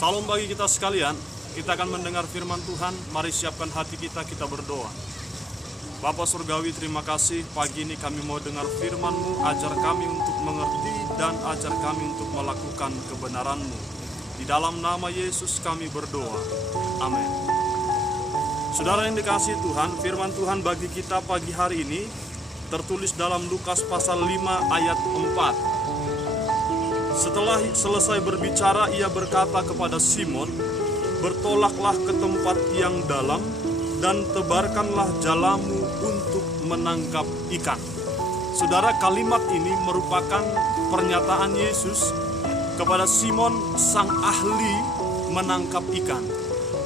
Salam bagi kita sekalian, kita akan mendengar firman Tuhan. Mari siapkan hati kita, kita berdoa. Bapa Surgawi, terima kasih pagi ini kami mau dengar firman-Mu. Ajar kami untuk mengerti dan ajar kami untuk melakukan kebenaran-Mu. Di dalam nama Yesus kami berdoa, amin. Saudara yang dikasihi Tuhan, firman Tuhan bagi kita pagi hari ini tertulis dalam Lukas pasal 5 ayat 4. Setelah selesai berbicara, ia berkata kepada Simon, "Bertolaklah ke tempat yang dalam dan tebarkanlah jalamu untuk menangkap ikan." Saudara, kalimat ini merupakan pernyataan Yesus kepada Simon, sang ahli menangkap ikan.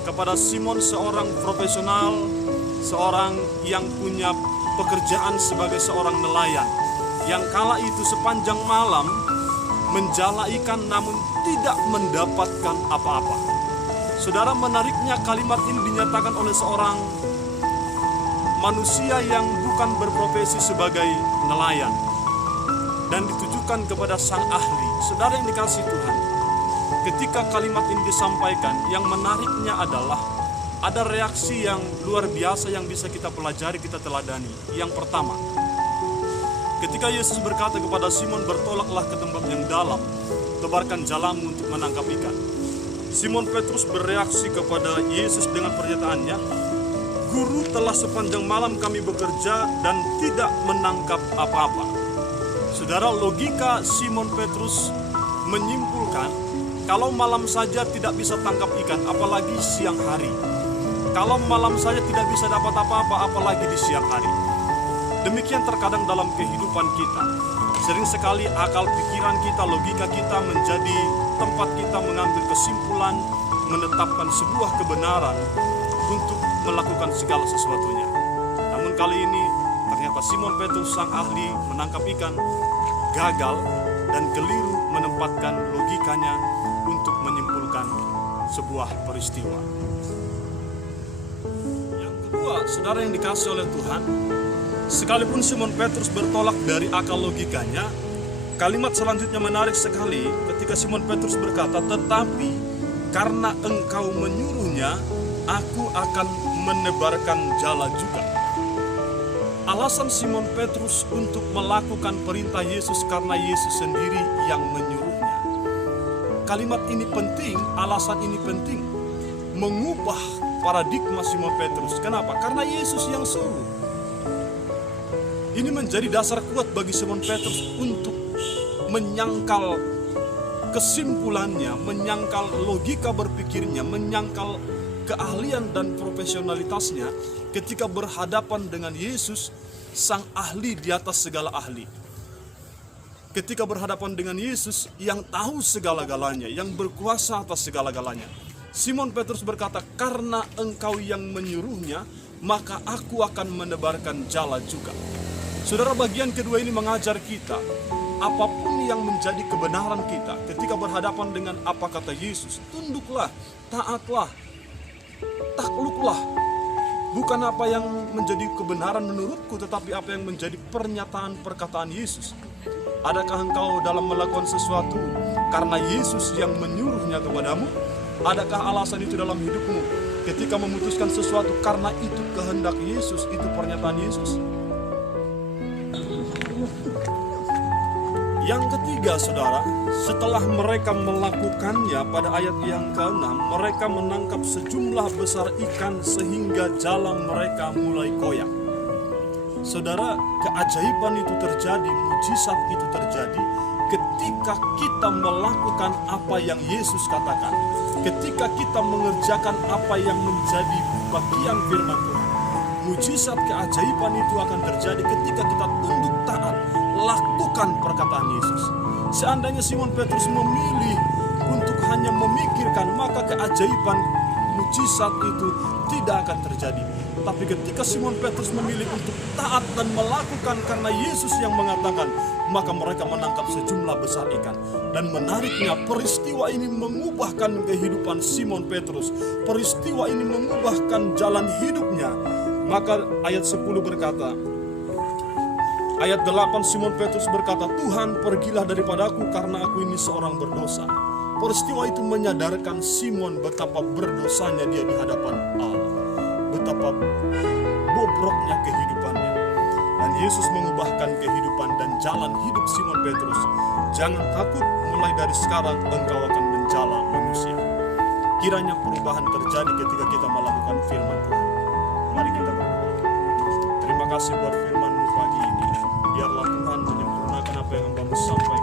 Kepada Simon, seorang profesional, seorang yang punya pekerjaan sebagai seorang nelayan, yang kala itu sepanjang malam menjala ikan namun tidak mendapatkan apa-apa. Saudara, menariknya kalimat ini dinyatakan oleh seorang manusia yang bukan berprofesi sebagai nelayan dan ditujukan kepada sang ahli. Saudara yang dikasihi Tuhan, ketika kalimat ini disampaikan, yang menariknya adalah ada reaksi yang luar biasa yang bisa kita pelajari, kita teladani. Yang pertama, ketika Yesus berkata kepada Simon, "Bertolaklah ke tempat yang dalam, tebarkan jalamu untuk menangkap ikan." Simon Petrus bereaksi kepada Yesus dengan pernyataannya, "Guru, telah sepanjang malam kami bekerja dan tidak menangkap apa-apa." Saudara, logika Simon Petrus menyimpulkan, kalau malam saja tidak bisa tangkap ikan, apalagi siang hari. Kalau malam saja tidak bisa dapat apa-apa, apalagi di siang hari. Demikian terkadang dalam kehidupan kita. Sering sekali akal pikiran kita, logika kita menjadi tempat kita mengambil kesimpulan, menetapkan sebuah kebenaran untuk melakukan segala sesuatunya. Namun kali ini ternyata Simon Petrus, sang ahli menangkap ikan, gagal dan keliru menempatkan logikanya untuk menyimpulkan sebuah peristiwa. Yang kedua, saudara yang dikasihi oleh Tuhan, sekalipun Simon Petrus bertolak dari akal logikanya, kalimat selanjutnya menarik sekali ketika Simon Petrus berkata, "Tetapi karena engkau menyuruhnya, aku akan menebarkan jala juga." Alasan Simon Petrus untuk melakukan perintah Yesus karena Yesus sendiri yang menyuruhnya. Kalimat ini penting, alasan ini penting, mengubah paradigma Simon Petrus. Kenapa? Karena Yesus yang suruh. Ini menjadi dasar kuat bagi Simon Petrus untuk menyangkal kesimpulannya, menyangkal logika berpikirnya, menyangkal keahlian dan profesionalitasnya ketika berhadapan dengan Yesus, sang ahli di atas segala ahli. Ketika berhadapan dengan Yesus yang tahu segala-galanya, yang berkuasa atas segala-galanya. Simon Petrus berkata, "Karena engkau yang menyuruhnya, maka aku akan menebarkan jala juga." Saudara, bagian kedua ini mengajar kita, apapun yang menjadi kebenaran kita, ketika berhadapan dengan apa kata Yesus, tunduklah, taatlah, takluklah. Bukan apa yang menjadi kebenaran menurutku, tetapi apa yang menjadi pernyataan perkataan Yesus. Adakah engkau dalam melakukan sesuatu karena Yesus yang menyuruhnya kepadamu? Adakah alasan itu dalam hidupmu ketika memutuskan sesuatu karena itu kehendak Yesus, itu pernyataan Yesus? Yang ketiga, saudara, setelah mereka melakukannya pada ayat yang ke-6, mereka menangkap sejumlah besar ikan sehingga jala mereka mulai koyak. Saudara, keajaiban itu terjadi, mujizat itu terjadi ketika kita melakukan apa yang Yesus katakan. Ketika kita mengerjakan apa yang menjadi bagian firman Tuhan. Mujizat keajaiban itu akan terjadi ketika kita tunduk taat, lakukan perkataan Yesus. Seandainya Simon Petrus memilih untuk hanya memikirkan, maka keajaiban mujizat itu tidak akan terjadi. Tapi ketika Simon Petrus memilih untuk taat dan melakukan karena Yesus yang mengatakan, maka mereka menangkap sejumlah besar ikan. Dan menariknya, peristiwa ini mengubahkan kehidupan Simon Petrus. Peristiwa ini mengubahkan jalan hidupnya. Maka ayat 10 berkata, ayat 8, Simon Petrus berkata, "Tuhan, pergilah daripadaku karena aku ini seorang berdosa." Peristiwa itu menyadarkan Simon betapa berdosanya dia di hadapan Allah, betapa bobroknya kehidupannya. Dan Yesus mengubahkan kehidupan dan jalan hidup Simon Petrus. Jangan takut, mulai dari sekarang engkau akan menjala manusia. Kiranya perubahan terjadi ketika kita melakukan firman Tuhan. Mari kita berdoa. Terima kasih buat firman-Mu pagi ini. Biarlah Tuhan menyempurnakan apa yang Hamba-Mu sampaikan